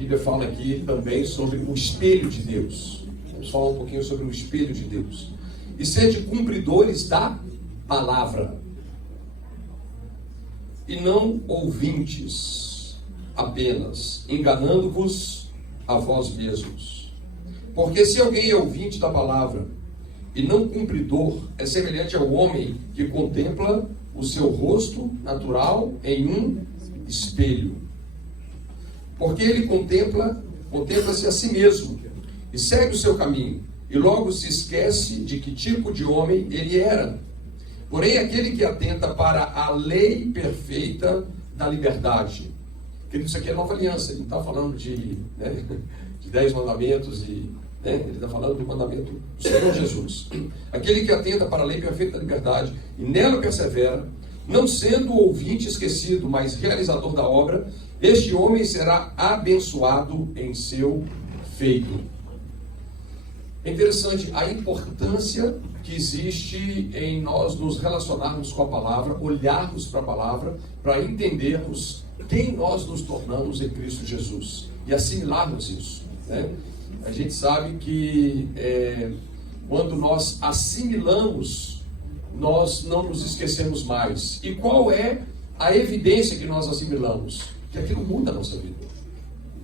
Bíblia fala aqui também sobre o espelho de Deus. Vamos falar um pouquinho sobre o espelho de Deus. E sede cumpridores da palavra, e não ouvintes apenas, enganando-vos a vós mesmos. Porque se alguém é ouvinte da palavra e não cumpridor, é semelhante ao homem que contempla o seu rosto natural em um espelho. Porque ele contempla-se a si mesmo e segue o seu caminho, e logo se esquece de que tipo de homem ele era. Porém, aquele que atenta para a lei perfeita da liberdade. Porque isso aqui é nova aliança, ele não está falando de 10 mandamentos, ele está falando do mandamento do Senhor Jesus. Aquele que atenta para a lei perfeita da liberdade e nela persevera, não sendo o ouvinte esquecido, mas realizador da obra, este homem será abençoado em seu feito. É interessante a importância que existe em nós nos relacionarmos com a palavra, olharmos para a palavra, para entendermos quem nós nos tornamos em Cristo Jesus e assimilarmos isso, né? A gente sabe que quando nós assimilamos, nós não nos esquecemos mais. E qual é a evidência que nós assimilamos? Que aquilo muda a nossa vida.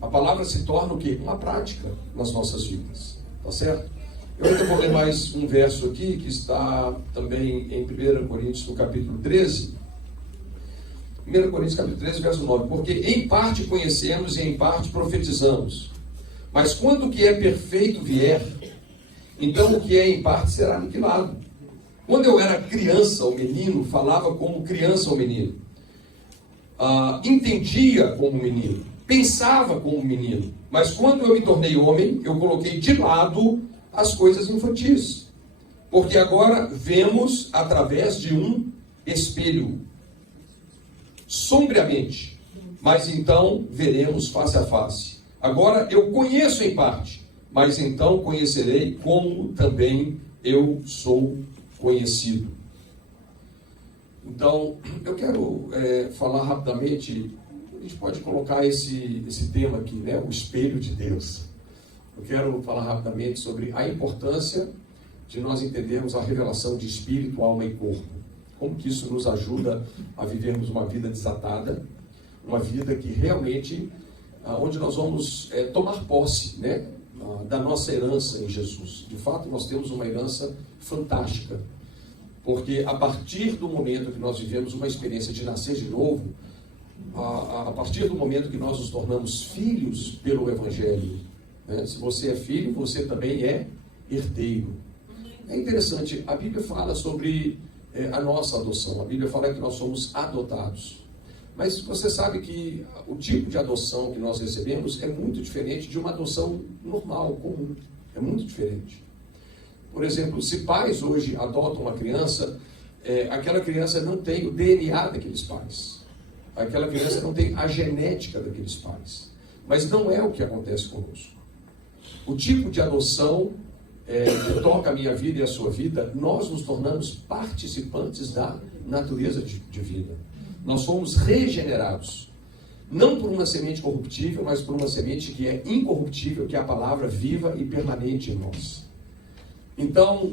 A palavra se torna o quê? Uma prática nas nossas vidas. Tá certo? Eu ainda vou ler mais um verso aqui, que está também em 1 Coríntios, no capítulo 13. 1 Coríntios, capítulo 13, verso 9. Porque em parte conhecemos e em parte profetizamos. Mas quando o que é perfeito vier, então o que é em parte será aniquilado. Quando eu era criança ou menino, falava como criança ou menino. Entendia como menino. Pensava como menino. Mas quando eu me tornei homem, eu coloquei de lado as coisas infantis. Porque agora vemos através de um espelho, sombriamente. Mas então veremos face a face. Agora eu conheço em parte, mas então conhecerei como também eu sou conhecido. Então, eu quero falar rapidamente, a gente pode colocar esse tema aqui, né? O espelho de Deus. Eu quero falar rapidamente sobre a importância de nós entendermos a revelação de espírito, alma e corpo. Como que isso nos ajuda a vivermos uma vida desatada, uma vida que realmente, onde nós vamos tomar posse, né, da nossa herança em Jesus. De fato, nós temos uma herança fantástica, porque a partir do momento que nós vivemos uma experiência de nascer de novo, a partir do momento que nós nos tornamos filhos pelo Evangelho, né, se você é filho, você também é herdeiro. É interessante, a Bíblia fala sobre a nossa adoção, a Bíblia fala que nós somos adotados. Mas você sabe que o tipo de adoção que nós recebemos é muito diferente de uma adoção normal, comum. É muito diferente. Por exemplo, se pais hoje adotam uma criança, aquela criança não tem o DNA daqueles pais. Aquela criança não tem a genética daqueles pais. Mas não é o que acontece conosco. O tipo de adoção que toca a minha vida e a sua vida, nós nos tornamos participantes da natureza divina. Nós fomos regenerados, não por uma semente corruptível, mas por uma semente que é incorruptível, que é a palavra viva e permanente em nós. Então,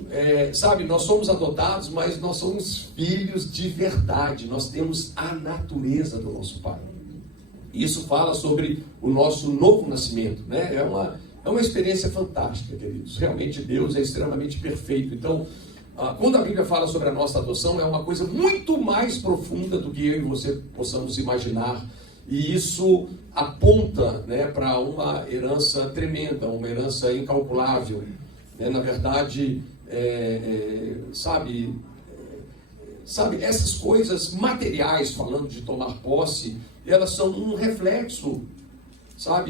nós somos adotados, mas nós somos filhos de verdade, nós temos a natureza do nosso Pai. Isso fala sobre o nosso novo nascimento, né? É uma experiência fantástica, queridos. Realmente Deus é extremamente perfeito. Então, quando a Bíblia fala sobre a nossa adoção, é uma coisa muito mais profunda do que eu e você possamos imaginar. E isso aponta, né, para uma herança tremenda, uma herança incalculável. Na verdade, essas coisas materiais, falando de tomar posse, elas são um reflexo,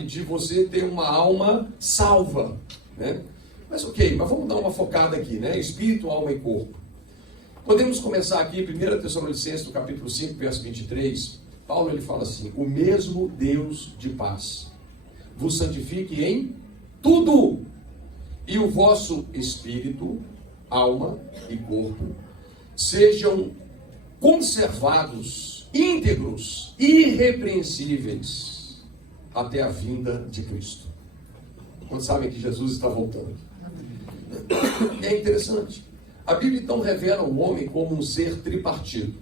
de você ter uma alma salva, né? Mas mas vamos dar uma focada aqui, né? Espírito, alma e corpo. Podemos começar aqui, 1 Tessalonicenses, no capítulo 5, verso 23. Paulo, ele fala assim: o mesmo Deus de paz vos santifique em tudo, e o vosso espírito, alma e corpo sejam conservados, íntegros, irrepreensíveis até a vinda de Cristo. Quando sabem que Jesus está voltando. É interessante. A Bíblia então revela o homem como um ser tripartido.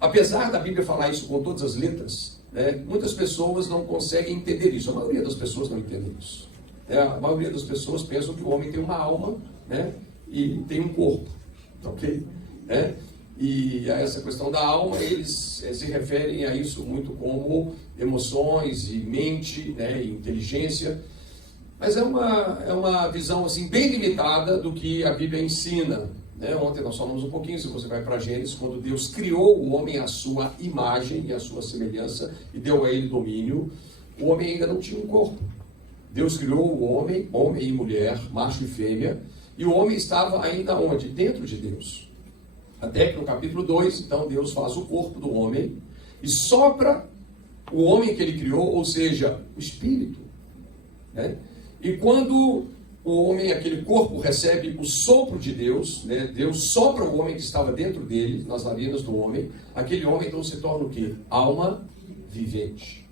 Apesar da Bíblia falar isso com todas as letras, né, muitas pessoas não conseguem entender isso. A maioria das pessoas não entendem isso. A maioria das pessoas pensam que o homem tem uma alma, né, e tem um corpo. Ok? E a essa questão da alma, eles se referem a isso muito como emoções e mente, né, e inteligência. Mas é uma visão assim, bem limitada do que a Bíblia ensina. Né? Ontem nós falamos um pouquinho, se você vai para Gênesis, quando Deus criou o homem à sua imagem e à sua semelhança e deu a ele domínio, o homem ainda não tinha um corpo. Deus criou o homem, homem e mulher, macho e fêmea, e o homem estava ainda onde? Dentro de Deus. Até que no capítulo 2, então, Deus faz o corpo do homem e sopra o homem que ele criou, ou seja, o espírito. Né? E quando o homem, aquele corpo, recebe o sopro de Deus, né? Deus sopra o homem que estava dentro dele, nas narinas do homem, aquele homem então se torna o quê? Alma vivente.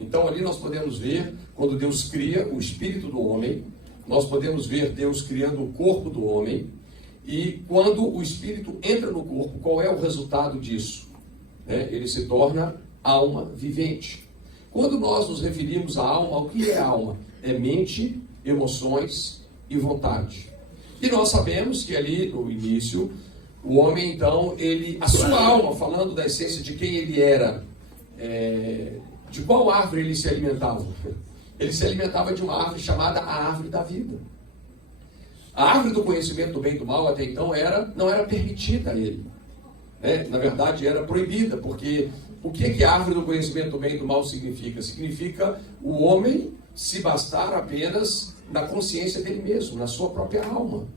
Então ali nós podemos ver, quando Deus cria o espírito do homem, nós podemos ver Deus criando o corpo do homem, e quando o espírito entra no corpo, qual é o resultado disso? Ele se torna alma vivente. Quando nós nos referimos à alma, o que é alma? É mente, emoções e vontade. E nós sabemos que ali no início, o homem então, a sua alma, falando da essência de quem ele era, de qual árvore ele se alimentava? Ele se alimentava de uma árvore chamada a árvore da vida. A árvore do conhecimento do bem e do mal até então não era permitida a ele. Na verdade era proibida, porque o que a árvore do conhecimento do bem e do mal significa? Significa o homem se bastar apenas na consciência dele mesmo, na sua própria alma.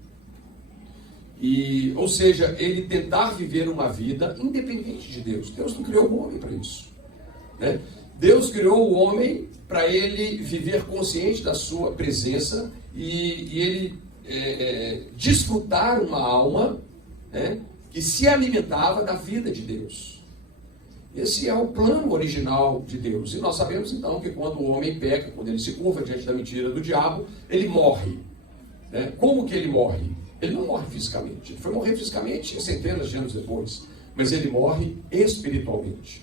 Ou seja, ele tentar viver uma vida independente de Deus. Deus não criou o homem para isso. Deus criou o homem para ele viver consciente da sua presença e ele desfrutar uma alma que se alimentava da vida de Deus. Esse é o plano original de Deus. E nós sabemos então que quando o homem peca, quando ele se curva diante da mentira do diabo, ele morre. Como que ele morre? Ele não morre fisicamente. Ele foi morrer fisicamente centenas de anos depois. Mas ele morre espiritualmente.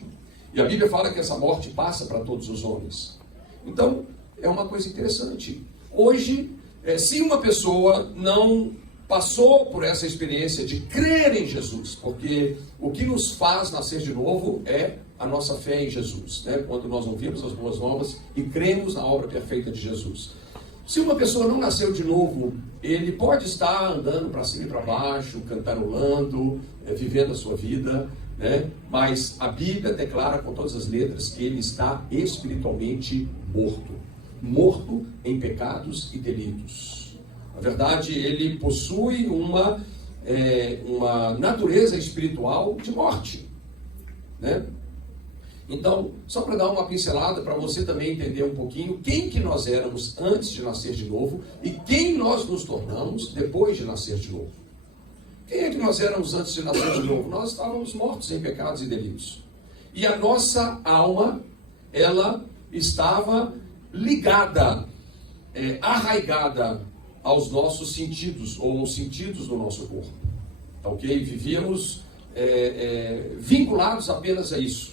E a Bíblia fala que essa morte passa para todos os homens. Então, é uma coisa interessante. Hoje, se uma pessoa não passou por essa experiência de crer em Jesus, porque o que nos faz nascer de novo é a nossa fé em Jesus, quando nós ouvimos as boas novas e cremos na obra perfeita de Jesus. Se uma pessoa não nasceu de novo, ele pode estar andando para cima e para baixo, cantarolando, vivendo a sua vida, mas a Bíblia declara com todas as letras que ele está espiritualmente morto em pecados e delitos. Na verdade, ele possui uma natureza espiritual de morte. Então, só para dar uma pincelada, para você também entender um pouquinho quem que nós éramos antes de nascer de novo e quem nós nos tornamos depois de nascer de novo. Quem é que nós éramos antes de nascer de novo? Nós estávamos mortos em pecados e delitos. E a nossa alma, ela estava ligada, arraigada aos nossos sentidos, ou aos sentidos do nosso corpo. Ok? Vivíamos vinculados apenas a isso.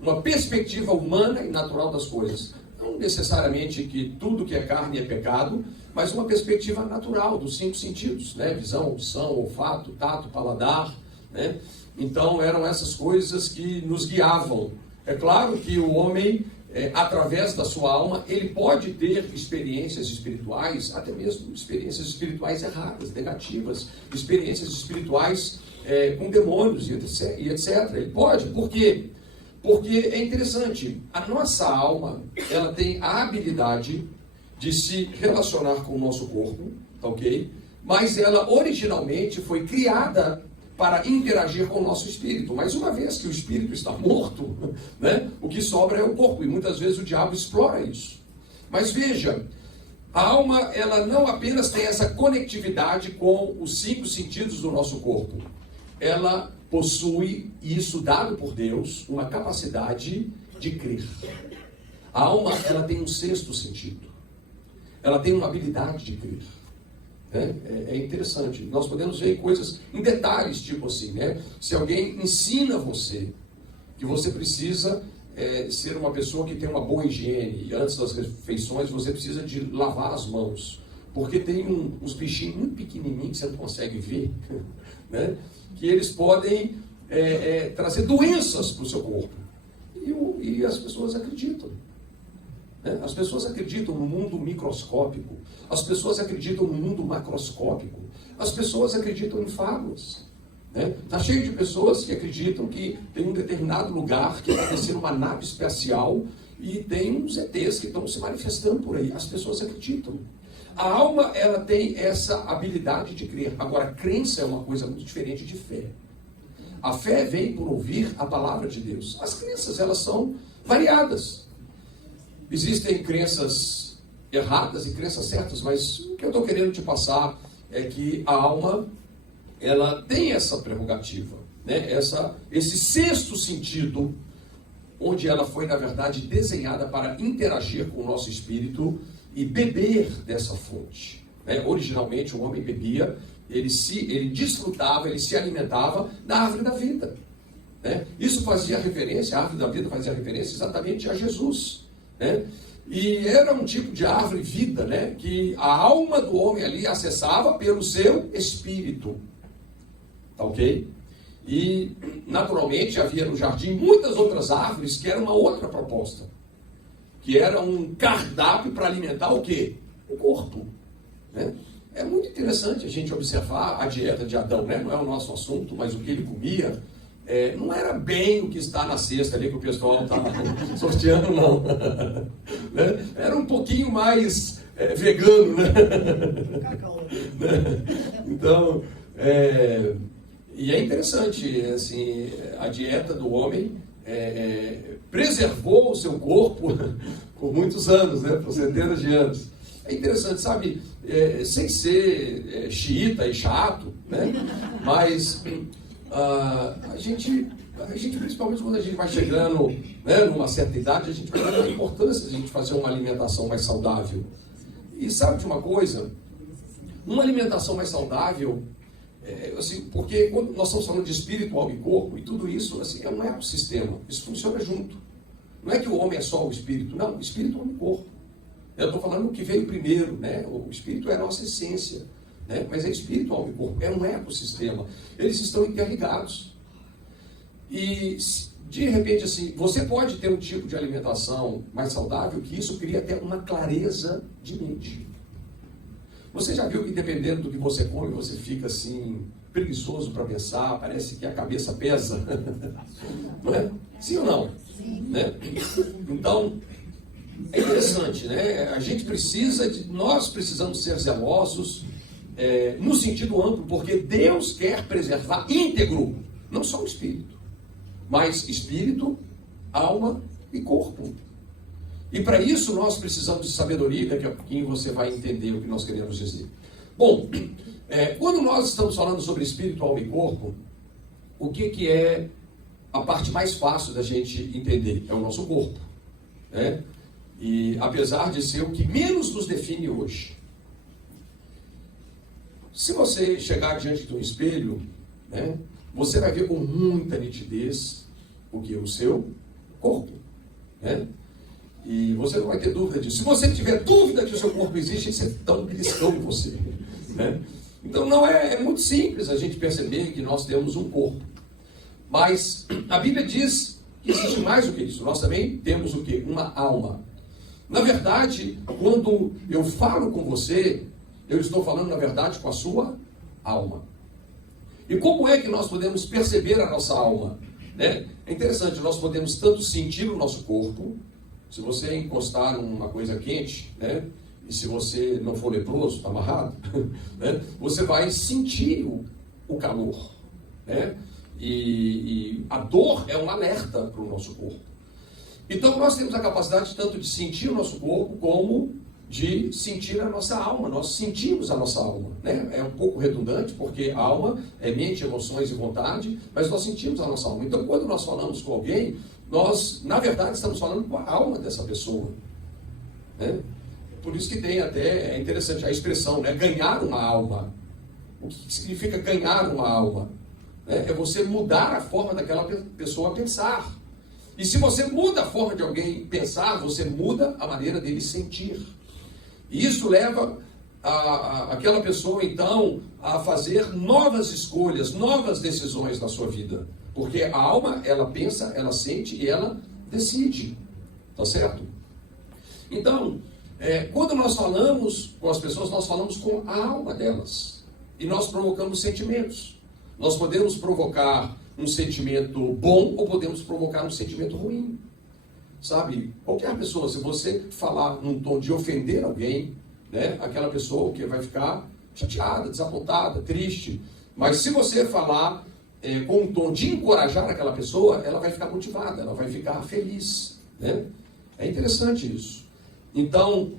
Uma perspectiva humana e natural das coisas. Não necessariamente que tudo que é carne é pecado, mas uma perspectiva natural dos 5 sentidos. Visão, audição, olfato, tato, paladar. Então eram essas coisas que nos guiavam. É claro que o homem, através da sua alma, ele pode ter experiências espirituais, até mesmo experiências espirituais erradas, negativas, experiências espirituais com demônios e etc. Ele pode, por quê? Porque é interessante, a nossa alma, ela tem a habilidade de se relacionar com o nosso corpo, ok? Mas ela originalmente foi criada para interagir com o nosso espírito. Mas uma vez que o espírito está morto, o que sobra é o corpo, e muitas vezes o diabo explora isso. Mas veja, a alma, ela não apenas tem essa conectividade com os 5 sentidos do nosso corpo, ela possui, isso dado por Deus, uma capacidade de crer. A A alma, ela tem um sexto sentido. Ela tem uma habilidade de crer. É interessante. Nós podemos ver coisas em detalhes, tipo assim, né? Se alguém ensina você que você precisa ser uma pessoa que tem uma boa higiene, e antes das refeições você precisa de lavar as mãos, porque tem uns bichinhos muito pequenininhos que você não consegue ver, né? Que eles podem trazer doenças para o seu corpo. E as pessoas acreditam. As pessoas acreditam no mundo microscópico, as pessoas acreditam no mundo macroscópico, as pessoas acreditam em fábulas. Está cheio de pessoas que acreditam que tem um determinado lugar que vai descer uma nave espacial e tem uns ETs que estão se manifestando por aí. As pessoas acreditam. A alma, ela tem essa habilidade de crer. Agora, crença é uma coisa muito diferente de fé. A fé vem por ouvir a palavra de Deus. As crenças, elas são variadas. Existem crenças erradas e crenças certas, mas o que eu estou querendo te passar é que a alma, ela tem essa prerrogativa, né? Esse sexto sentido, onde ela foi, na verdade, desenhada para interagir com o nosso espírito e beber dessa fonte. Originalmente, o homem bebia, ele desfrutava, ele se alimentava da árvore da vida. Isso fazia referência, a árvore da vida fazia referência exatamente a Jesus. E era um tipo de árvore vida, que a alma do homem ali acessava pelo seu espírito. Tá ok? E, naturalmente, havia no jardim muitas outras árvores que eram uma outra proposta. Que era um cardápio para alimentar o quê? O corpo. É muito interessante a gente observar a dieta de Adão, Não é o nosso assunto, mas o que ele comia não era bem o que está na cesta ali que o pessoal está sorteando, não. Era um pouquinho mais vegano, Então, e é interessante, assim, a dieta do homem preservou o seu corpo por muitos anos, por centenas de anos. É interessante, sabe, sem ser xiita e chato, mas a gente, principalmente quando a gente vai chegando numa certa idade, a gente vai ver a importância de a gente fazer uma alimentação mais saudável. E sabe de uma coisa? Uma alimentação mais saudável, assim, porque quando nós estamos falando de espírito, alma e corpo, e tudo isso assim, é um ecossistema, isso funciona junto. Não é que o homem é só o espírito, não, o espírito, alma e corpo. Eu estou falando o que veio primeiro, O espírito é a nossa essência, mas é espírito, alma e corpo, é um ecossistema. Eles estão interligados. E, de repente, assim, você pode ter um tipo de alimentação mais saudável, que isso cria até uma clareza de mente. Você já viu que dependendo do que você come, você fica assim, preguiçoso para pensar, parece que a cabeça pesa? Não é? Sim ou não? Sim. Então, é interessante, A gente nós precisamos ser zelosos, no sentido amplo, porque Deus quer preservar íntegro, não só o espírito, mas espírito, alma e corpo. E para isso nós precisamos de sabedoria, daqui a pouquinho você vai entender o que nós queremos dizer. Bom, quando nós estamos falando sobre espírito, alma e corpo, o que é a parte mais fácil da gente entender? É o nosso corpo. E apesar de ser o que menos nos define hoje. Se você chegar diante de um espelho, você vai ver com muita nitidez o que é o seu corpo. E você não vai ter dúvida disso. Se você tiver dúvida que o seu corpo existe, você dá um beliscão em você. Então não é muito simples a gente perceber que nós temos um corpo. Mas a Bíblia diz que existe mais do que isso. Nós também temos o quê? Uma alma. Na verdade, quando eu falo com você, eu estou falando, na verdade, com a sua alma. E como é que nós podemos perceber a nossa alma? É interessante, nós podemos tanto sentir o nosso corpo, se você encostar numa coisa quente, e se você não for leproso, está amarrado, você vai sentir o calor. E a dor é um alerta para o nosso corpo. Então nós temos a capacidade tanto de sentir o nosso corpo como de sentir a nossa alma. Nós sentimos a nossa alma, né? É um pouco redundante, porque a alma é mente, emoções e vontade, mas nós sentimos a nossa alma. Então, quando nós falamos com alguém, nós, na verdade, estamos falando com a alma dessa pessoa, né? Por isso que tem até, é interessante a expressão, né? Ganhar uma alma. O que significa ganhar uma alma? É você mudar a forma daquela pessoa pensar. E se você muda a forma de alguém pensar, você muda a maneira dele sentir. E isso leva aquela pessoa, então, a fazer novas escolhas, novas decisões na sua vida. Porque a alma, ela pensa, ela sente e ela decide. Tá certo? Então, quando nós falamos com as pessoas, nós falamos com a alma delas. E nós provocamos sentimentos. Nós podemos provocar um sentimento bom ou podemos provocar um sentimento ruim. Sabe, qualquer pessoa, se você falar num tom de ofender alguém, né, aquela pessoa que vai ficar chateada, desapontada, triste. Mas se você falar com um tom de encorajar aquela pessoa, ela vai ficar motivada, ela vai ficar feliz, né? É interessante isso. Então,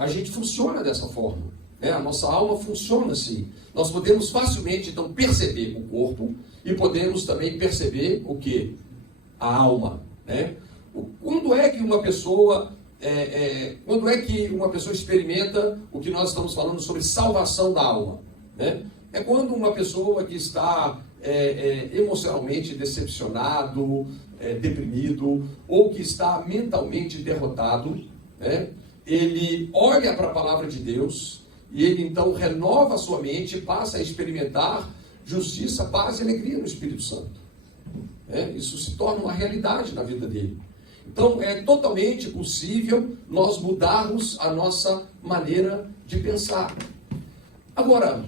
a gente funciona dessa forma. A nossa alma funciona assim. Nós podemos facilmente, então, perceber o corpo e podemos também perceber o quê? A alma, né? Quando é que uma pessoa experimenta o que nós estamos falando sobre salvação da alma, né? É quando uma pessoa que está emocionalmente decepcionado, deprimido, ou que está mentalmente derrotado, né? Ele olha para a palavra de Deus e ele então renova a sua mente, passa a experimentar justiça, paz e alegria no Espírito Santo. Isso se torna uma realidade na vida dele. Então é totalmente possível nós mudarmos a nossa maneira de pensar. Agora,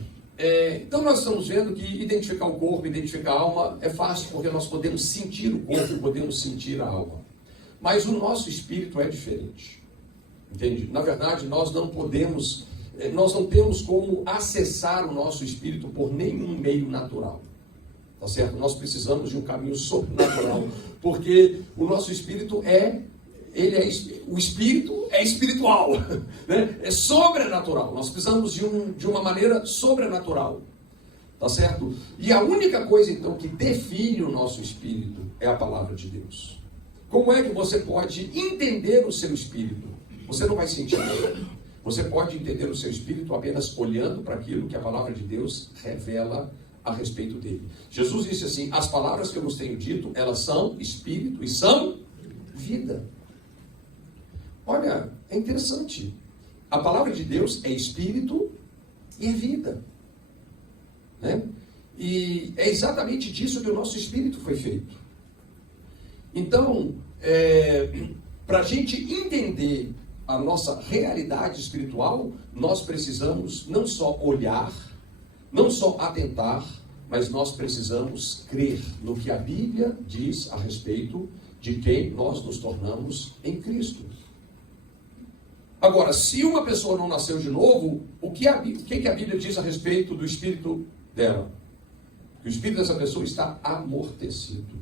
então nós estamos vendo que identificar o corpo, identificar a alma é fácil, porque nós podemos sentir o corpo, podemos sentir a alma. Mas o nosso espírito é diferente. Entende? Na verdade, nós não temos como acessar o nosso espírito por nenhum meio natural. Tá certo? Nós precisamos de um caminho sobrenatural, porque o nosso espírito o espírito é espiritual, né? É sobrenatural. Nós precisamos de uma maneira sobrenatural. Tá certo? E a única coisa, então, que define o nosso espírito é a palavra de Deus. Como é que você pode entender o seu espírito? Você não vai sentir nada. Você pode entender o seu espírito apenas olhando para aquilo que a palavra de Deus revela a respeito dele. Jesus disse assim: as palavras que eu vos tenho dito, elas são espírito e são vida. Olha, é interessante. A palavra de Deus é espírito e é vida, né? E é exatamente disso que o nosso espírito foi feito. Então, para a gente entender a nossa realidade espiritual, nós precisamos não só olhar, não só atentar, mas nós precisamos crer no que a Bíblia diz a respeito de quem nós nos tornamos em Cristo. Agora, se uma pessoa não nasceu de novo, o que a Bíblia diz a respeito do espírito dela? Que o espírito dessa pessoa está amortecido,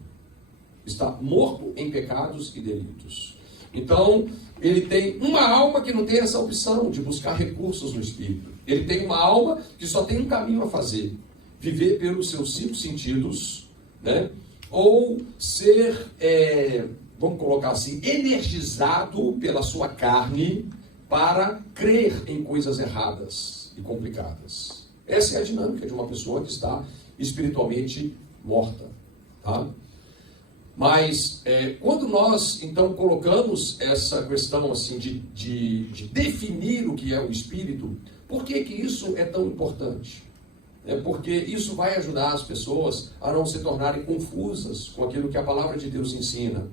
está morto em pecados e delitos. Então, ele tem uma alma que não tem essa opção de buscar recursos no espírito. Ele tem uma alma que só tem um caminho a fazer: viver pelos seus 5 sentidos, né? Ou ser, vamos colocar assim, energizado pela sua carne para crer em coisas erradas e complicadas. Essa é a dinâmica de uma pessoa que está espiritualmente morta, tá? Mas quando nós, então, colocamos essa questão assim de definir o que é o Espírito, por que isso é tão importante? Porque isso vai ajudar as pessoas a não se tornarem confusas com aquilo que a palavra de Deus ensina.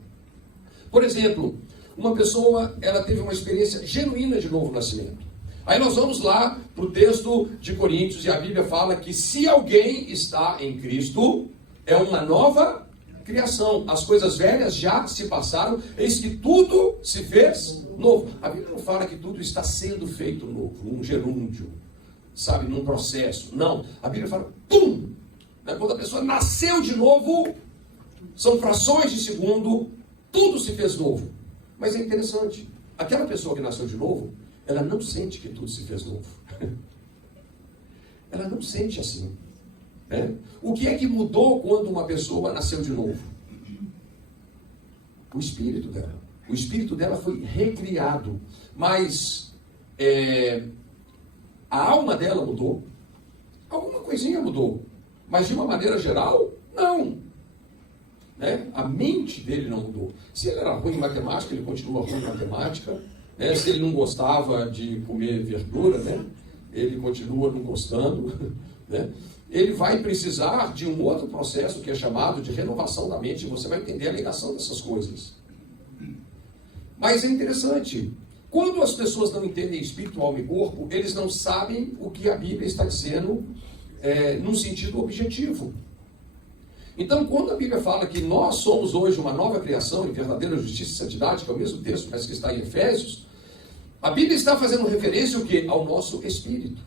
Por exemplo, uma pessoa, ela teve uma experiência genuína de novo nascimento. Aí nós vamos lá para o texto de Coríntios, e a Bíblia fala que se alguém está em Cristo, é uma nova criação. As coisas velhas já se passaram, eis que tudo se fez novo. A Bíblia não fala que tudo está sendo feito novo, num gerúndio, sabe, num processo. Não, a Bíblia fala, pum! Quando a pessoa nasceu de novo, são frações de segundo, tudo se fez novo. Mas é interessante, aquela pessoa que nasceu de novo, ela não sente que tudo se fez novo. Ela não sente assim. Né? O que é que mudou quando uma pessoa nasceu de novo? O espírito dela. O espírito dela foi recriado. Mas a alma dela mudou. Alguma coisinha mudou. Mas de uma maneira geral, não. Né? A mente dele não mudou. Se ele era ruim em matemática, ele continua ruim em matemática. Né? Se ele não gostava de comer verdura, né? Ele continua não gostando. Né? Ele vai precisar de um outro processo que é chamado de renovação da mente. Você vai entender a ligação dessas coisas. Mas é interessante. Quando as pessoas não entendem espírito, alma e corpo, eles não sabem o que a Bíblia está dizendo num sentido objetivo. Então, quando a Bíblia fala que nós somos hoje uma nova criação em verdadeira justiça e santidade, que é o mesmo texto, mas que está em Efésios, a Bíblia está fazendo referência ao quê? Ao nosso espírito.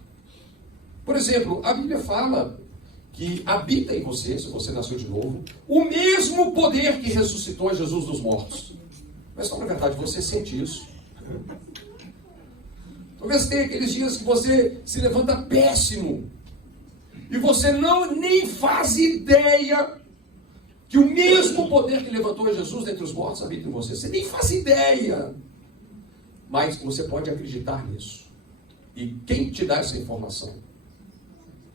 Por exemplo, a Bíblia fala que habita em você, se você nasceu de novo, o mesmo poder que ressuscitou Jesus dos mortos. Mas só na verdade você sente isso. Talvez tenha aqueles dias que você se levanta péssimo e você nem faz ideia que o mesmo poder que levantou Jesus dentre os mortos habita em você. Você nem faz ideia. Mas você pode acreditar nisso. E quem te dá essa informação?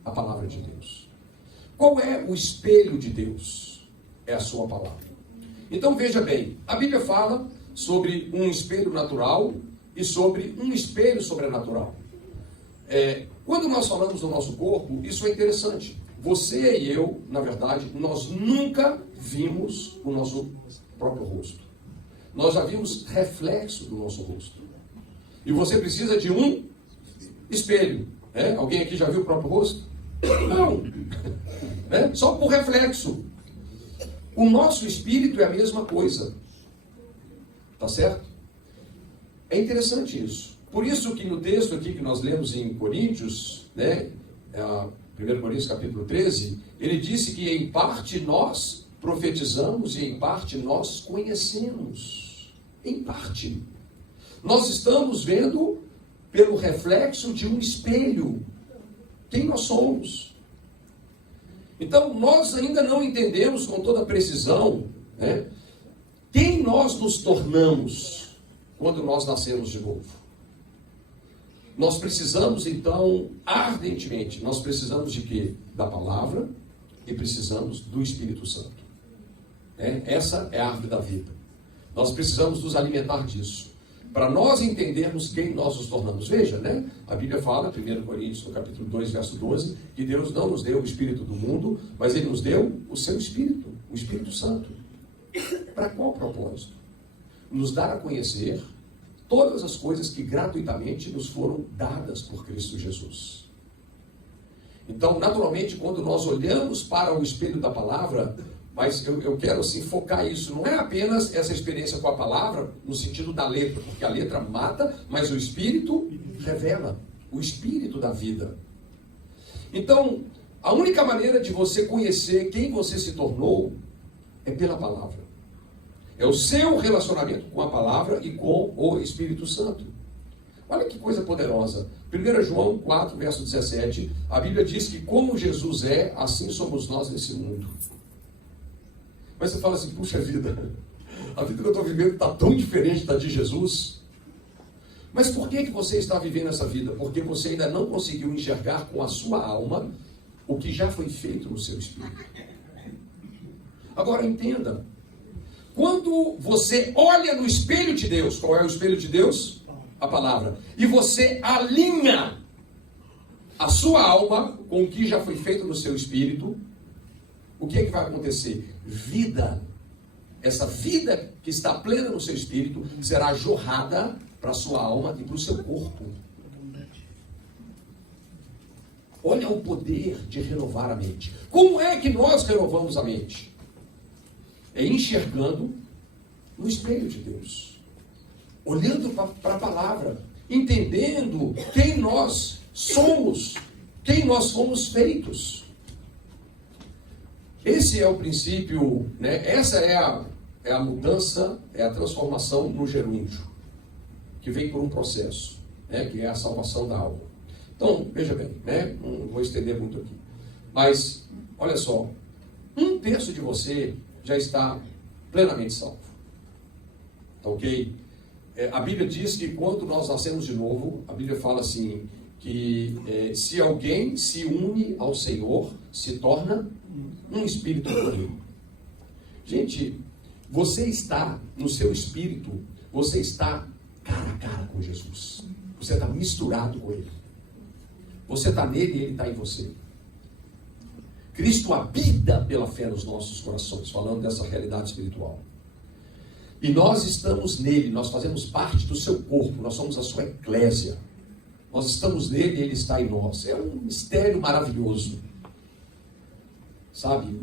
A palavra de Deus. Qual é o espelho de Deus? É a sua palavra. Então veja bem, a Bíblia fala sobre um espelho natural e sobre um espelho sobrenatural. Quando nós falamos do nosso corpo, isso é interessante. Você e eu, na verdade, nós nunca vimos o nosso próprio rosto. Nós já vimos reflexo do nosso rosto. E você precisa de um espelho. Alguém aqui já viu o próprio rosto? Não. Só por reflexo. O nosso espírito é a mesma coisa. Tá certo? É interessante isso. Por isso que no texto aqui que nós lemos em Coríntios, 1 Coríntios capítulo 13, ele disse que em parte nós profetizamos e em parte nós conhecemos. Em parte. Nós estamos vendo pelo reflexo de um espelho quem nós somos. Então, nós ainda não entendemos com toda precisão, quem nós nos tornamos quando nós nascemos de novo. Nós precisamos, então, ardentemente, nós precisamos de quê? Da palavra e precisamos do Espírito Santo. Essa é a árvore da vida. Nós precisamos nos alimentar disso, para nós entendermos quem nós nos tornamos. Veja, a Bíblia fala, 1 Coríntios, no capítulo 2, verso 12, que Deus não nos deu o Espírito do mundo, mas Ele nos deu o seu Espírito, o Espírito Santo. Para qual propósito? Nos dar a conhecer todas as coisas que gratuitamente nos foram dadas por Cristo Jesus. Então, naturalmente, quando nós olhamos para o espelho da palavra, mas eu quero assim focar isso, não é apenas essa experiência com a palavra no sentido da letra, porque a letra mata, mas o Espírito revela, o Espírito da vida. Então, a única maneira de você conhecer quem você se tornou é pela palavra. É o seu relacionamento com a palavra e com o Espírito Santo. Olha que coisa poderosa. 1 João 4, verso 17, a Bíblia diz que como Jesus é, assim somos nós nesse mundo. Mas você fala assim, puxa vida, a vida que eu estou vivendo está tão diferente da de Jesus. Mas por que você está vivendo essa vida? Porque você ainda não conseguiu enxergar com a sua alma o que já foi feito no seu espírito. Agora entenda, quando você olha no espelho de Deus, qual é o espelho de Deus? A palavra. E você alinha a sua alma com o que já foi feito no seu espírito, o que é que vai acontecer? Vida. Essa vida que está plena no seu espírito será jorrada para a sua alma e para o seu corpo. Olha o poder de renovar a mente. Como é que nós renovamos a mente? É enxergando no espelho de Deus. Olhando para a palavra. Entendendo quem nós somos. Quem nós fomos feitos. Esse é o princípio, Essa é a mudança, é a transformação no gerúndio. que vem por um processo, né, que é a salvação da alma. Então, veja bem, né, não vou estender muito aqui, mas, olha só, 1/3 de você já está plenamente salvo. Tá ok? A Bíblia diz que quando nós nascemos de novo, a Bíblia fala assim, que se alguém se une ao Senhor, se torna um espírito puro. Gente, você está no seu espírito, você está cara a cara com Jesus. Você está misturado com Ele. Você está nele e Ele está em você. Cristo habita pela fé nos nossos corações, falando dessa realidade espiritual. E nós estamos nele, nós fazemos parte do seu corpo, nós somos a sua eclésia. Nós estamos nele e ele está em nós. É um mistério maravilhoso. Sabe?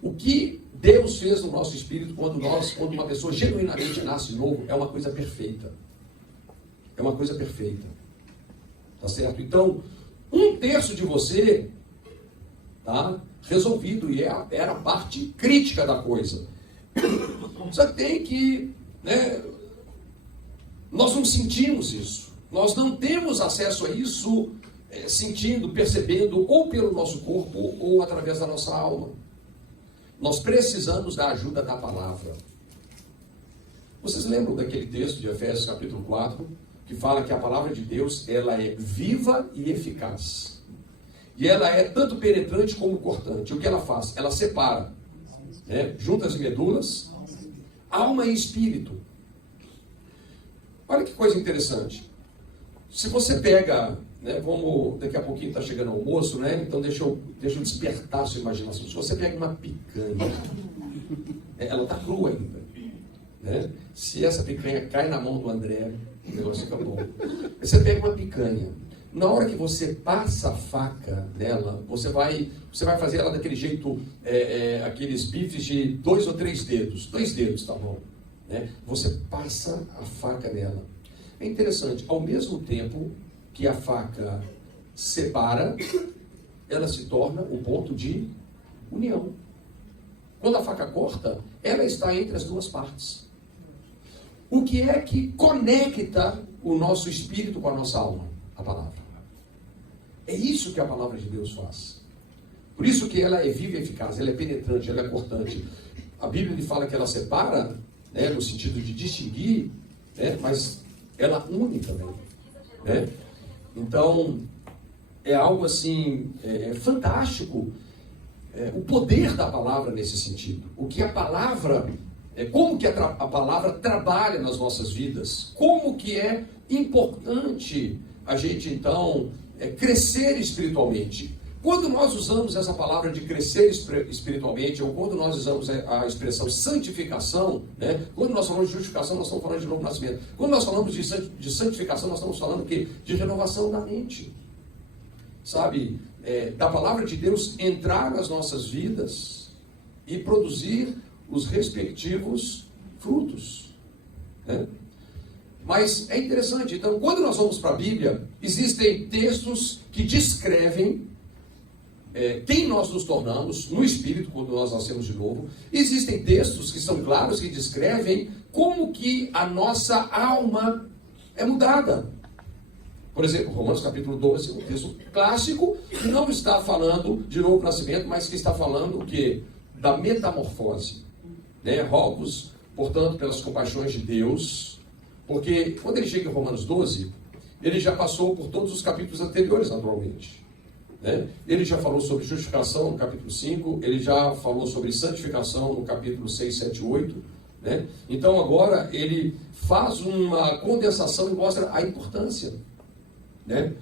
O que Deus fez no nosso espírito quando uma pessoa genuinamente nasce de novo, é uma coisa perfeita. É uma coisa perfeita. Tá certo? Então, 1/3 de você tá resolvido, e era a parte crítica da coisa. Só que tem que, né, nós não sentimos isso. Nós não temos acesso a isso sentindo, percebendo, ou pelo nosso corpo, ou através da nossa alma. Nós precisamos da ajuda da palavra. Vocês lembram daquele texto de Efésios capítulo 4, que fala que a palavra de Deus, ela é viva e eficaz. E ela é tanto penetrante como cortante. O que ela faz? Ela separa, né, juntas e medulas, alma e espírito. Olha que coisa interessante. Se você pega, né, como daqui a pouquinho está chegando o almoço, né, então deixa eu despertar a sua imaginação. Se você pega uma picanha, ela está crua ainda, né? Se essa picanha cai na mão do André, o negócio fica bom. Você pega uma picanha, na hora que você passa a faca nela, você vai fazer ela daquele jeito, aqueles bifes de 2 ou 3 dedos. 2 dedos, tá bom, né? Você passa a faca nela. É interessante, ao mesmo tempo que a faca separa, ela se torna um ponto de união. Quando a faca corta, ela está entre as duas partes. O que é que conecta o nosso espírito com a nossa alma? A palavra. É isso que a palavra de Deus faz. Por isso que ela é viva e eficaz, ela é penetrante, ela é cortante. A Bíblia fala que ela separa, né, no sentido de distinguir, né, mas ela une também, né? Então, é algo assim, fantástico, o poder da palavra nesse sentido. O que a palavra, como que a palavra trabalha nas nossas vidas, como que é importante a gente, então, crescer espiritualmente. Quando nós usamos essa palavra de crescer espiritualmente, ou quando nós usamos a expressão santificação, né? Quando nós falamos de justificação, nós estamos falando de novo nascimento. Quando nós falamos de santificação, nós estamos falando de renovação da mente. Sabe? Da palavra de Deus entrar nas nossas vidas e produzir os respectivos frutos, né? Mas é interessante, então, quando nós vamos para a Bíblia, existem textos que descrevem quem nós nos tornamos no Espírito quando nós nascemos de novo. Existem textos que são claros, que descrevem como que a nossa alma é mudada. Por exemplo, Romanos capítulo 12, um texto clássico, que não está falando de novo nascimento, mas que está falando o quê? Da metamorfose. Né? Rogo-vos, portanto, pelas compaixões de Deus, porque quando ele chega em Romanos 12, ele já passou por todos os capítulos anteriores, naturalmente. Né? Ele já falou sobre justificação no capítulo 5, ele já falou sobre santificação no capítulo 6, 7, 8. Né? Então agora ele faz uma condensação e mostra a importância, né,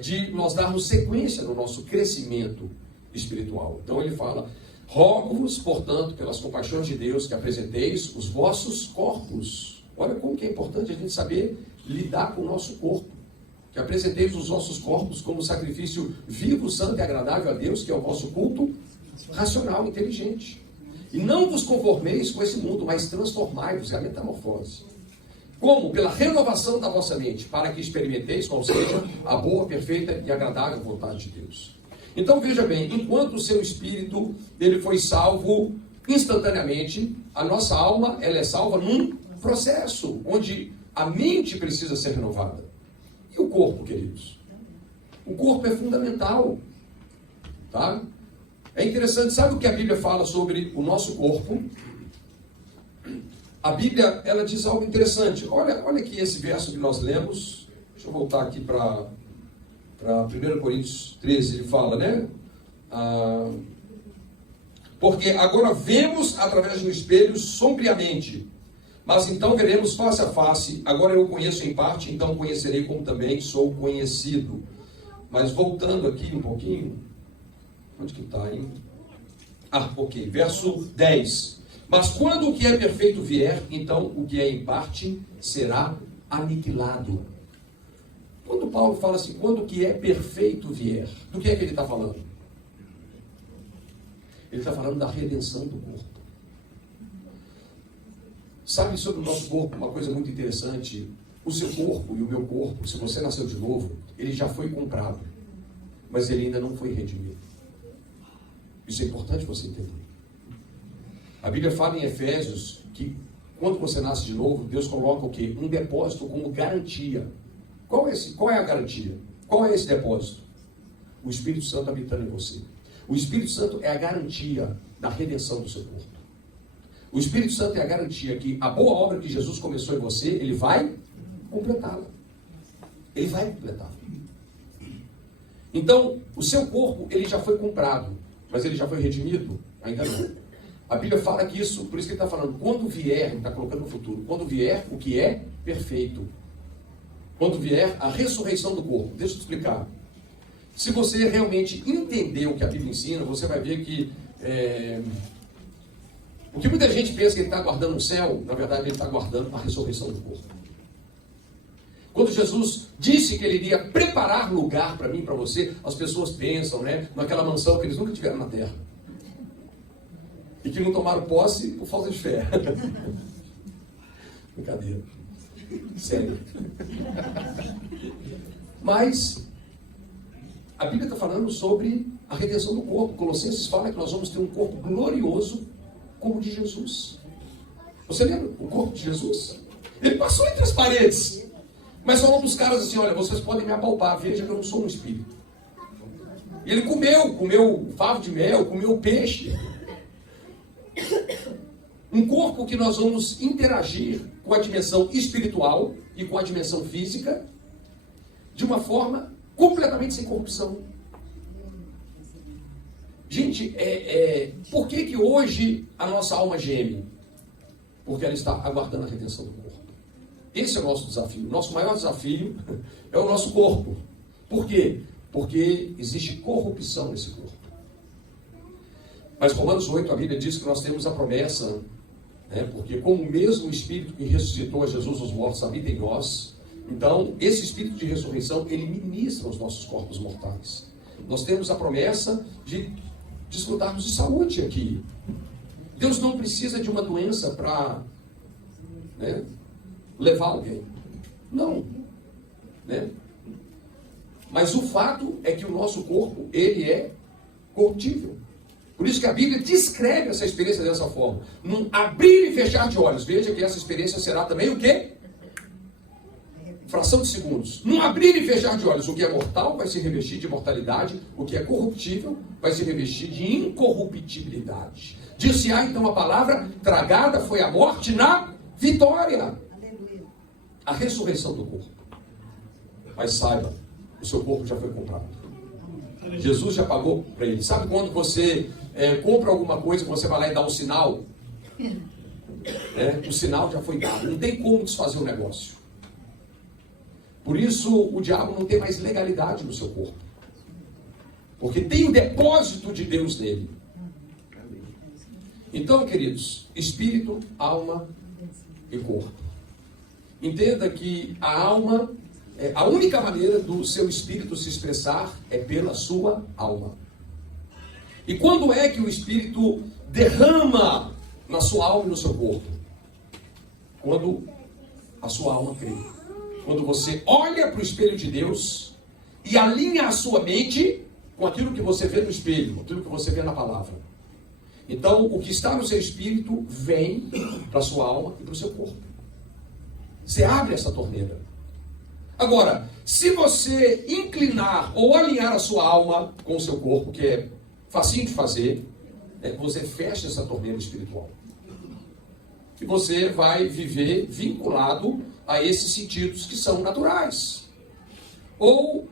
de nós darmos sequência no nosso crescimento espiritual. Então ele fala: rogo-vos, portanto, pelas compaixões de Deus, que apresenteis os vossos corpos. Olha como que é importante a gente saber lidar com o nosso corpo. Que apresenteis os vossos corpos como sacrifício vivo, santo e agradável a Deus, que é o vosso culto racional, inteligente. E não vos conformeis com esse mundo, mas transformai-vos, é a metamorfose. Como? Pela renovação da vossa mente, para que experimenteis qual seja a boa, perfeita e agradável vontade de Deus. Então veja bem, enquanto o seu espírito ele foi salvo instantaneamente, a nossa alma ela é salva num processo, onde a mente precisa ser renovada. E o corpo, queridos? O corpo é fundamental. Tá? É interessante, sabe o que a Bíblia fala sobre o nosso corpo? A Bíblia, ela diz algo interessante. Olha aqui esse verso que nós lemos. Deixa eu voltar aqui para 1 Coríntios 13, ele fala, né? Porque agora vemos através do espelho sombriamente, mas então veremos face a face. Agora eu conheço em parte, então conhecerei como também sou conhecido. Mas voltando aqui um pouquinho, onde que está, hein? Ok, verso 10. Mas quando o que é perfeito vier, então o que é em parte será aniquilado. Quando Paulo fala assim, quando o que é perfeito vier, do que é que ele está falando? Ele está falando da redenção do corpo. Sabe sobre o nosso corpo uma coisa muito interessante? O seu corpo e o meu corpo, se você nasceu de novo, ele já foi comprado, mas ele ainda não foi redimido. Isso é importante você entender. A Bíblia fala em Efésios que quando você nasce de novo, Deus coloca o quê? Um depósito como garantia. Qual é a garantia? Qual é esse depósito? O Espírito Santo habitando em você. O Espírito Santo é a garantia da redenção do seu corpo. O Espírito Santo é a garantia que a boa obra que Jesus começou em você, ele vai completá-la. Ele vai completá-la. Então, o seu corpo, ele já foi comprado, mas ele já foi redimido? Ainda não. A Bíblia fala que isso, por isso que ele está falando, quando vier, ele está colocando no futuro, quando vier o que é perfeito. Quando vier a ressurreição do corpo. Deixa eu te explicar. Se você realmente entender o que a Bíblia ensina, você vai ver que o que muita gente pensa que ele está guardando o céu, na verdade ele está guardando a ressurreição do corpo. Quando Jesus disse que ele iria preparar lugar para mim e para você, as pessoas pensam, né, naquela mansão que eles nunca tiveram na terra. E que não tomaram posse por falta de fé. Brincadeira. Sério. Mas a Bíblia está falando sobre a redenção do corpo. Colossenses fala que nós vamos ter um corpo glorioso como o de Jesus. Você lembra o corpo de Jesus? Ele passou entre as paredes. Mas falou para os caras assim, olha, vocês podem me apalpar, veja que eu não sou um espírito. E ele comeu favo de mel, comeu peixe. Um corpo que nós vamos interagir com a dimensão espiritual e com a dimensão física de uma forma completamente sem corrupção. Gente, por que hoje a nossa alma geme? Porque ela está aguardando a redenção do corpo. Esse é o nosso desafio. O nosso maior desafio é o nosso corpo. Por quê? Porque existe corrupção nesse corpo. Mas Romanos 8, a Bíblia diz que nós temos a promessa, né? Porque como o mesmo Espírito que ressuscitou a Jesus dos mortos habita em nós, então esse Espírito de ressurreição, ele ministra os nossos corpos mortais. Nós temos a promessa de desfrutarmos de saúde aqui. Deus não precisa de uma doença para levar alguém. Não. Né? Mas o fato é que o nosso corpo, ele é corruptível. Por isso que a Bíblia descreve essa experiência dessa forma. Num abrir e fechar de olhos. Veja que essa experiência será também o quê? Fração de segundos. Num abrir e fechar de olhos. O que é mortal vai se revestir de mortalidade. O que é corruptível vai se revestir de incorruptibilidade. Dir-se-á então a palavra, tragada foi a morte na vitória. A ressurreição do corpo. Mas saiba, o seu corpo já foi comprado. Jesus já pagou para ele. Sabe quando você compra alguma coisa, você vai lá e dá um sinal? O sinal já foi dado. Não tem como desfazer o negócio. Por isso, o diabo não tem mais legalidade no seu corpo. Porque tem o depósito de Deus nele. Então, queridos, espírito, alma e corpo. Entenda que a alma, a única maneira do seu espírito se expressar é pela sua alma. E quando é que o espírito derrama na sua alma e no seu corpo? Quando a sua alma crê. Quando você olha para o espelho de Deus e alinha a sua mente com aquilo que você vê no espelho, com aquilo que você vê na palavra. Então, o que está no seu espírito vem para a sua alma e para o seu corpo. Você abre essa torneira. Agora, se você inclinar ou alinhar a sua alma com o seu corpo, que é facinho de fazer, você fecha essa torneira espiritual. E você vai viver vinculado a esses sentidos que são naturais. Ou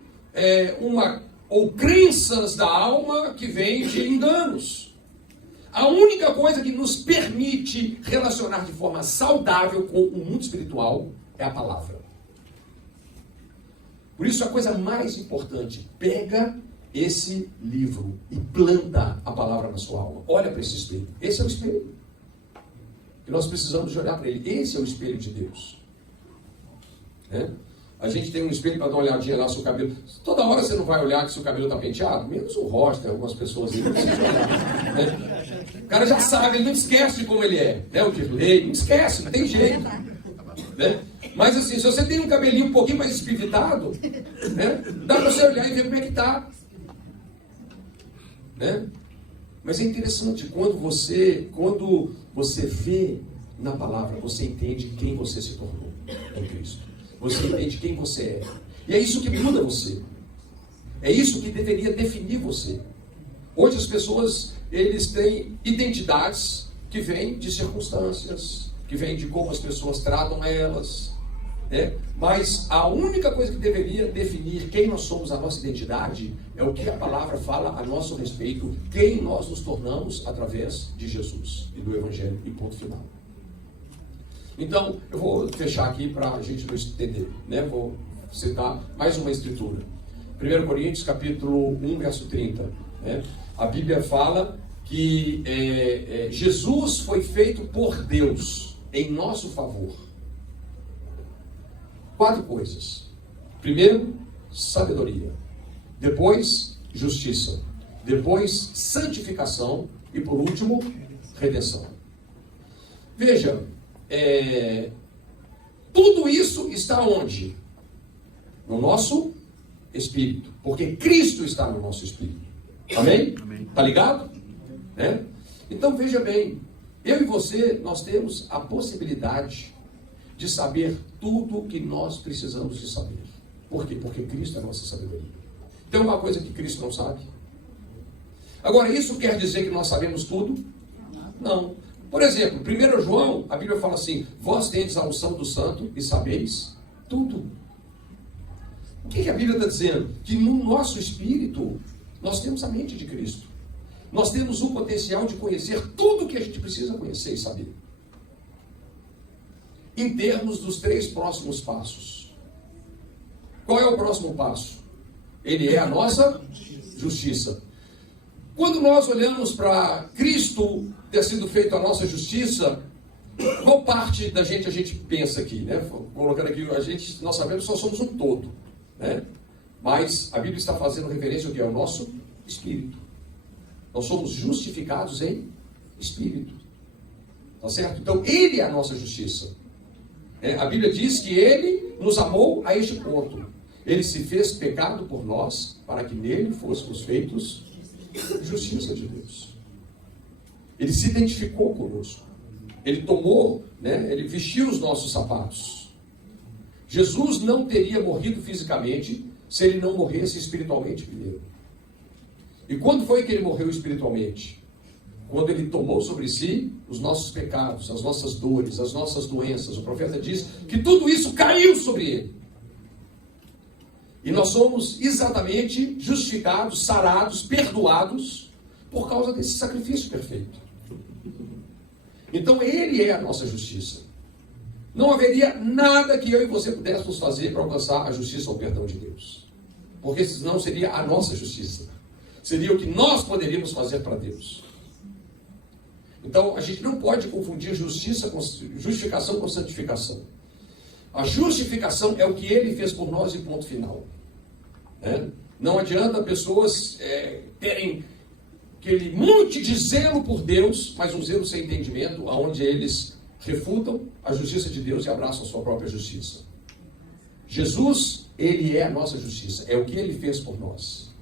crenças da alma que vêm de enganos. A única coisa que nos permite relacionar de forma saudável com o mundo espiritual é a palavra. Por isso a coisa mais importante, pega esse livro e planta a palavra na sua alma. Olha para esse espelho. Esse é o espelho. E nós precisamos de olhar para ele. Esse é o espelho de Deus. A gente tem um espelho para dar uma olhadinha lá no seu cabelo. Toda hora você não vai olhar que seu cabelo está penteado? Menos o rosto, algumas pessoas aí não precisam olhar. O cara já sabe, ele não esquece de como ele é. O Dirley, não esquece, não tem jeito. Mas assim, se você tem um cabelinho um pouquinho mais espivitado, dá para você olhar e ver como é que está. Mas é interessante, quando você vê na palavra, você entende quem você se tornou em Cristo. Você entende quem você é. E é isso que muda você. É isso que deveria definir você. Hoje as pessoas, eles têm identidades que vêm de circunstâncias, que vêm de como as pessoas tratam elas. Mas a única coisa que deveria definir quem nós somos, a nossa identidade, é o que a palavra fala a nosso respeito, quem nós nos tornamos através de Jesus e do Evangelho, e ponto final. Então, eu vou fechar aqui para a gente não estender, Vou citar mais uma escritura. 1 Coríntios, capítulo 1, verso 30. A Bíblia fala que Jesus foi feito por Deus em nosso favor. 4 coisas. Primeiro, sabedoria. Depois, justiça. Depois, santificação. E por último, redenção. Veja, tudo isso está onde? No nosso espírito. Porque Cristo está no nosso espírito. Amém? Tá ligado? Então veja bem, eu e você, nós temos a possibilidade de saber tudo o que nós precisamos de saber. Por quê? Porque Cristo é a nossa sabedoria. Tem uma coisa que Cristo não sabe? Agora, isso quer dizer que nós sabemos tudo? Não. Por exemplo, 1 João, a Bíblia fala assim: vós tendes a unção do santo e sabeis tudo. O que a Bíblia está dizendo? Que no nosso espírito, nós temos a mente de Cristo. Nós temos o potencial de conhecer tudo o que a gente precisa conhecer e saber. Em termos dos 3 próximos passos. Qual é o próximo passo? Ele é a nossa justiça. Quando nós olhamos para Cristo ter sido feito a nossa justiça, qual parte da gente a gente pensa aqui, Colocando aqui, nós sabemos que só somos um todo, Mas a Bíblia está fazendo referência ao que é o nosso espírito. Nós somos justificados em espírito. Tá certo? Então, Ele é a nossa justiça. A Bíblia diz que Ele nos amou a este ponto. Ele se fez pecado por nós, para que nele fôssemos feitos justiça de Deus. Ele se identificou conosco. Ele tomou, ele vestiu os nossos sapatos. Jesus não teria morrido fisicamente se ele não morresse espiritualmente primeiro. E quando foi que ele morreu espiritualmente? Quando ele tomou sobre si os nossos pecados, as nossas dores, as nossas doenças. O profeta diz que tudo isso caiu sobre ele. E nós somos exatamente justificados, sarados, perdoados por causa desse sacrifício perfeito. Então ele é a nossa justiça. Não haveria nada que eu e você pudéssemos fazer para alcançar a justiça ou o perdão de Deus. Porque senão seria a nossa justiça. Seria o que nós poderíamos fazer para Deus. Então, a gente não pode confundir justificação com santificação. A justificação é o que Ele fez por nós e ponto final. Não adianta pessoas terem aquele monte de zelo por Deus, mas um zelo sem entendimento, onde eles refutam a justiça de Deus e abraçam a sua própria justiça. Jesus, Ele é a nossa justiça. É o que Ele fez por nós.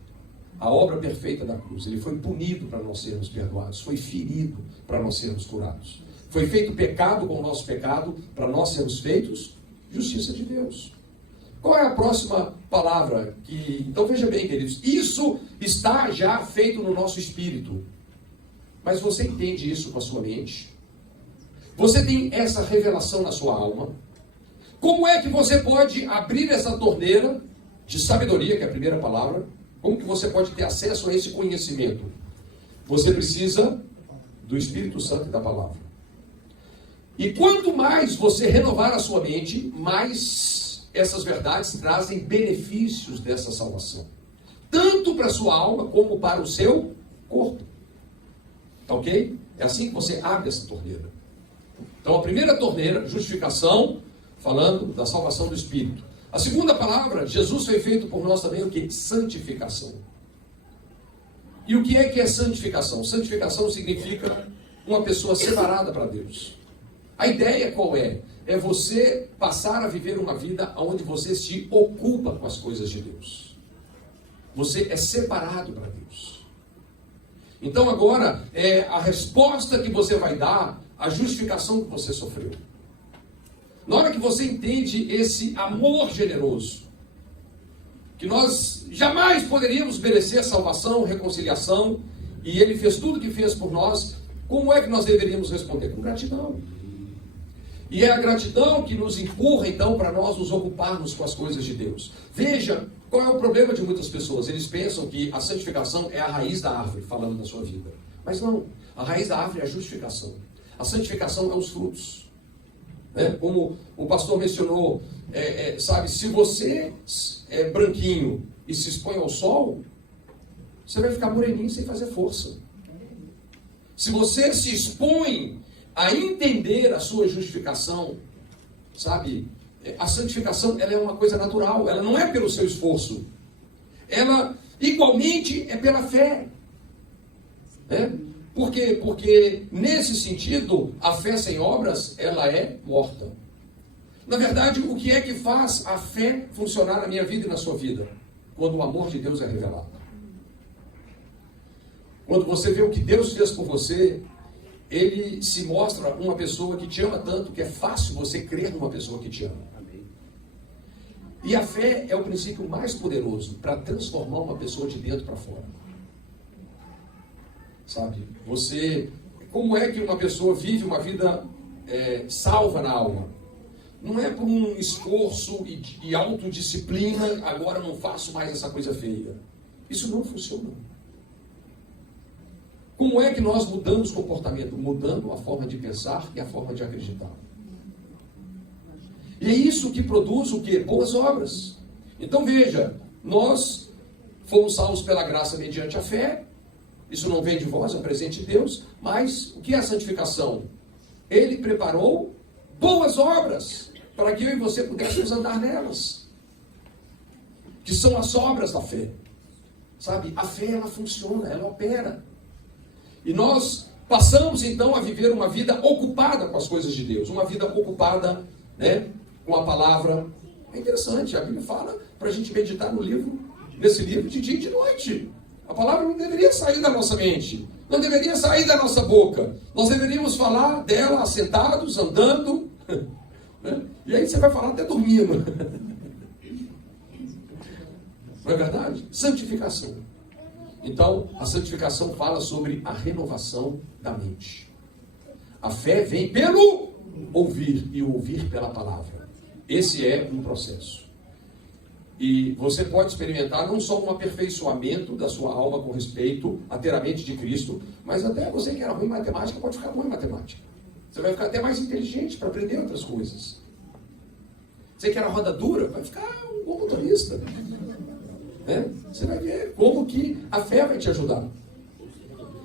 A obra perfeita da cruz. Ele foi punido para nós sermos perdoados. Foi ferido para nós sermos curados. Foi feito pecado com o nosso pecado para nós sermos feitos Justiça de Deus. Qual é a próxima palavra? Então veja bem, queridos, isso está já feito no nosso espírito. Mas você entende isso com a sua mente? Você tem essa revelação na sua alma? Como é que você pode abrir essa torneira de sabedoria, que é a primeira palavra? Como que você pode ter acesso a esse conhecimento? Você precisa do Espírito Santo e da palavra. E quanto mais você renovar a sua mente, mais essas verdades trazem benefícios dessa salvação. Tanto para a sua alma, como para o seu corpo. Tá ok? É assim que você abre essa torneira. Então, a primeira torneira, justificação, falando da salvação do Espírito. A segunda palavra, Jesus foi feito por nós também o que? Santificação. E o que é santificação? Santificação significa uma pessoa separada para Deus. A ideia qual é? É você passar a viver uma vida onde você se ocupa com as coisas de Deus. Você é separado para Deus. Então agora é a resposta que você vai dar à justificação que você sofreu. Na hora que você entende esse amor generoso, que nós jamais poderíamos merecer salvação, reconciliação, e Ele fez tudo o que fez por nós, como é que nós deveríamos responder? Com gratidão. E é a gratidão que nos empurra, então, para nós nos ocuparmos com as coisas de Deus. Veja, qual é o problema de muitas pessoas? Eles pensam que a santificação é a raiz da árvore, falando da sua vida. Mas não, a raiz da árvore é a justificação. A santificação é os frutos. Como o pastor mencionou, sabe, se você é branquinho e se expõe ao sol, você vai ficar moreninho sem fazer força. Se você se expõe a entender a sua justificação, sabe, a santificação ela é uma coisa natural, ela não é pelo seu esforço, ela igualmente é pela fé. Por quê? Porque nesse sentido, a fé sem obras, ela é morta. Na verdade, o que é que faz a fé funcionar na minha vida e na sua vida? Quando o amor de Deus é revelado. Quando você vê o que Deus fez por você, Ele se mostra uma pessoa que te ama tanto, que é fácil você crer numa pessoa que te ama. E a fé é o princípio mais poderoso para transformar uma pessoa de dentro para fora. Sabe? Como é que uma pessoa vive uma vida salva na alma? Não é por um esforço e autodisciplina, agora não faço mais essa coisa feia. Isso não funciona. Como é que nós mudamos o comportamento? Mudando a forma de pensar e a forma de acreditar. E é isso que produz o quê? Boas obras. Então veja, nós fomos salvos pela graça mediante a fé. Isso não vem de vós, é um presente de Deus. Mas o que é a santificação? Ele preparou boas obras para que eu e você pudéssemos andar nelas. Que são as obras da fé. Sabe? A fé, ela funciona, ela opera. E nós passamos então a viver uma vida ocupada com as coisas de Deus. Uma vida ocupada, com a palavra. É interessante, a Bíblia fala para a gente meditar nesse livro de dia e de noite. A palavra não deveria sair da nossa mente, não deveria sair da nossa boca. Nós deveríamos falar dela sentados, andando, e aí você vai falar até dormindo. Não é verdade? Santificação. Então, a santificação fala sobre a renovação da mente. A fé vem pelo ouvir, e o ouvir pela palavra. Esse é um processo. E você pode experimentar não só um aperfeiçoamento da sua alma com respeito a ter a mente de Cristo, mas até você que era ruim em matemática pode ficar bom em matemática. Você vai ficar até mais inteligente para aprender outras coisas. Você que era roda dura, vai ficar um bom motorista. Você vai ver como que a fé vai te ajudar.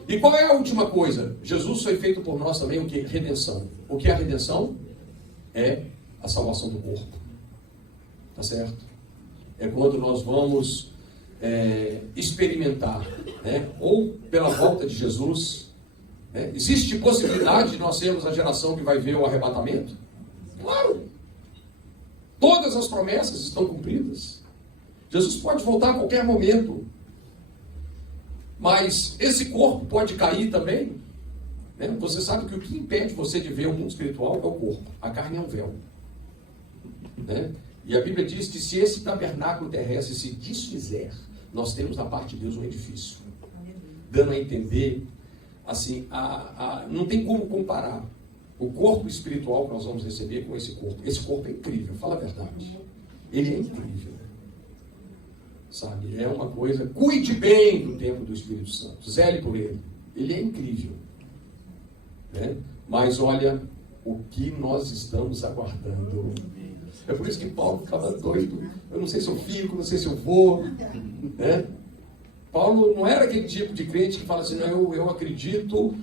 E qual é a última coisa? Jesus foi feito por nós também o que? Redenção. O que é a redenção? É a salvação do corpo. Tá certo? É quando nós vamos experimentar, ou pela volta de Jesus. Existe possibilidade de nós sermos a geração que vai ver o arrebatamento? Claro! Todas as promessas estão cumpridas. Jesus pode voltar a qualquer momento. Mas esse corpo pode cair também. Você sabe que o que impede você de ver o mundo espiritual é o corpo. A carne é um véu. né? E a Bíblia diz que se esse tabernáculo terrestre se desfizer, nós temos da parte de Deus um edifício. Dando a entender, assim, não tem como comparar o corpo espiritual que nós vamos receber com esse corpo. Esse corpo é incrível, fala a verdade. Ele é incrível. Sabe? É uma coisa, cuide bem do templo do Espírito Santo, zele por ele. Ele é incrível. Né? Mas olha o que nós estamos aguardando. É por isso que Paulo ficava doido. Eu não sei se eu fico, não sei se eu vou. Né? Paulo não era aquele tipo de crente que fala assim, não, eu acredito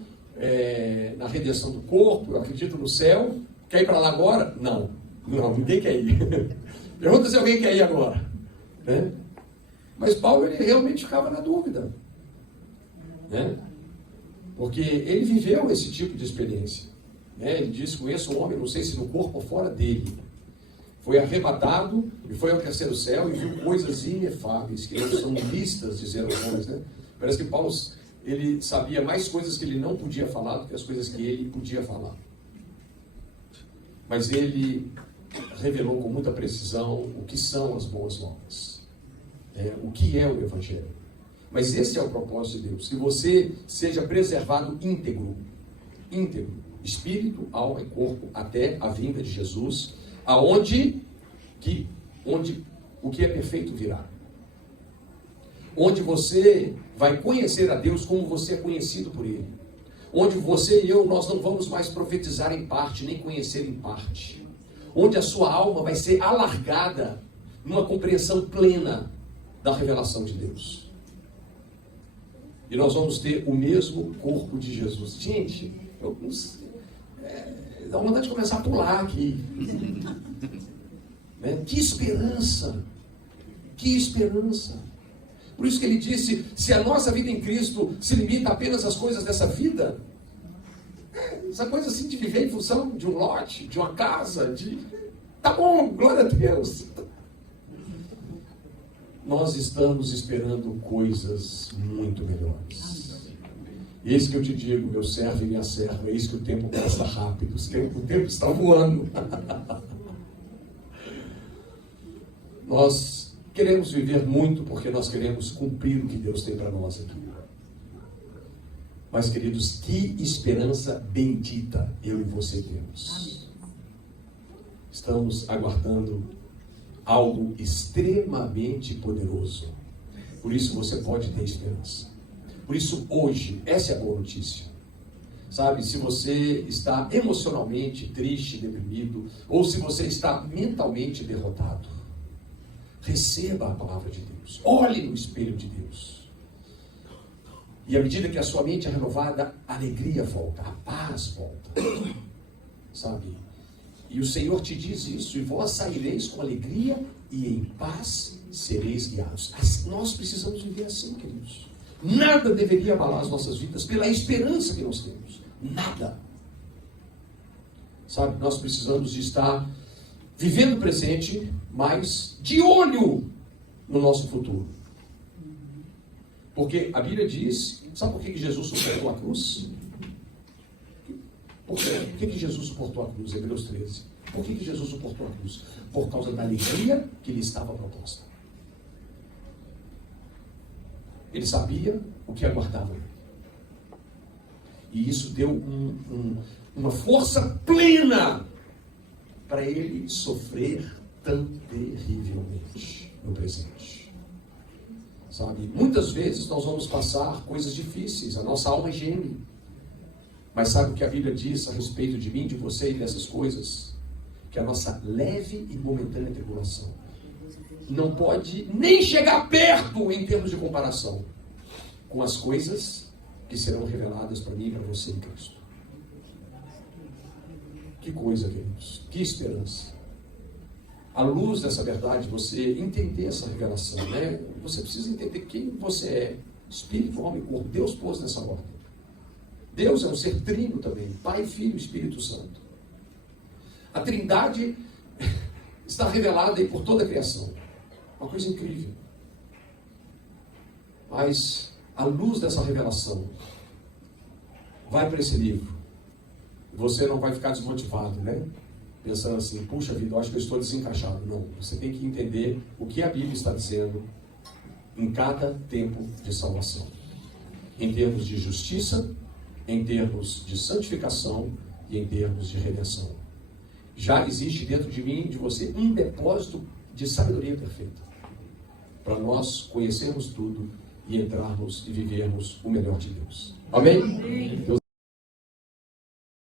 na redenção do corpo, eu acredito no céu. Quer ir para lá agora? Não, ninguém quer ir. Pergunta se alguém quer ir agora. Né? Mas Paulo, ele realmente ficava na dúvida. Né? Porque ele viveu esse tipo de experiência. Né? Ele disse, conheço um homem, não sei se no corpo ou fora dele. Foi arrebatado e foi ao terceiro céu e viu coisas inefáveis, que não são listas, dizeram os homens. Né? Parece que Paulo, ele sabia mais coisas que ele não podia falar do que as coisas que ele podia falar. Mas ele revelou com muita precisão o que são as boas novas. O que é o Evangelho. Mas esse é o propósito de Deus, que você seja preservado íntegro, espírito, alma e corpo, até a vinda de Jesus, onde o que é perfeito virá. Onde você vai conhecer a Deus como você é conhecido por Ele. Onde você e eu, nós não vamos mais profetizar em parte, nem conhecer em parte. Onde a sua alma vai ser alargada numa compreensão plena da revelação de Deus. E nós vamos ter o mesmo corpo de Jesus. Gente, dá vontade de começar a pular aqui. Né? Que esperança! Que esperança! Por isso que ele disse, se a nossa vida em Cristo se limita apenas às coisas dessa vida, essa coisa assim de viver em função de um lote, de uma casa, tá bom, glória a Deus. Nós estamos esperando coisas muito melhores. Eis que eu te digo, meu servo e minha serva, eis que o tempo passa rápido, o tempo está voando. Nós queremos viver muito porque nós queremos cumprir o que Deus tem para nós aqui. Mas, queridos, que esperança bendita eu e você temos. Estamos aguardando algo extremamente poderoso. Por isso você pode ter esperança. Por isso hoje, essa é a boa notícia. Sabe, se você está emocionalmente triste, deprimido, ou se você está mentalmente derrotado, receba a palavra de Deus. Olhe no espelho de Deus. E à medida que a sua mente é renovada, a alegria volta, a paz volta. Sabe? E o Senhor te diz isso, e vós saireis com alegria e em paz sereis guiados. Nós precisamos viver assim, queridos. Nada deveria abalar as nossas vidas pela esperança que nós temos. Nada. Sabe, nós precisamos de estar vivendo o presente, mas de olho no nosso futuro. Porque a Bíblia diz, sabe por que Jesus suportou a cruz? Por que Jesus suportou a cruz? Hebreus 13. Por que Jesus suportou a cruz? Por causa da alegria que lhe estava proposta. Ele sabia o que aguardava. E isso deu uma força plena para ele sofrer tão terrivelmente no presente. Sabe? Muitas vezes nós vamos passar coisas difíceis, a nossa alma geme. Mas sabe o que a Bíblia diz a respeito de mim, de você e dessas coisas? Que a nossa leve e momentânea tribulação não pode nem chegar perto em termos de comparação com as coisas que serão reveladas para mim e para você em Cristo. Que coisa, queridos, que esperança. À luz dessa verdade, você entender essa revelação, né? Você precisa entender quem você é, espírito, alma e corpo. Deus pôs nessa ordem. Deus é um ser trino também, Pai, Filho e Espírito Santo. A Trindade está revelada aí por toda a criação. Uma coisa incrível. Mas, à luz dessa revelação, vai para esse livro. Você não vai ficar desmotivado, né? pensando assim, puxa vida, eu acho que eu estou desencaixado. Não, você tem que entender o que a Bíblia está dizendo em cada tempo de salvação. Em termos de justiça, em termos de santificação e em termos de redenção. Já existe dentro de mim e de você um depósito de sabedoria perfeita, para nós conhecermos tudo e entrarmos e vivermos o melhor de Deus. Amém? Deus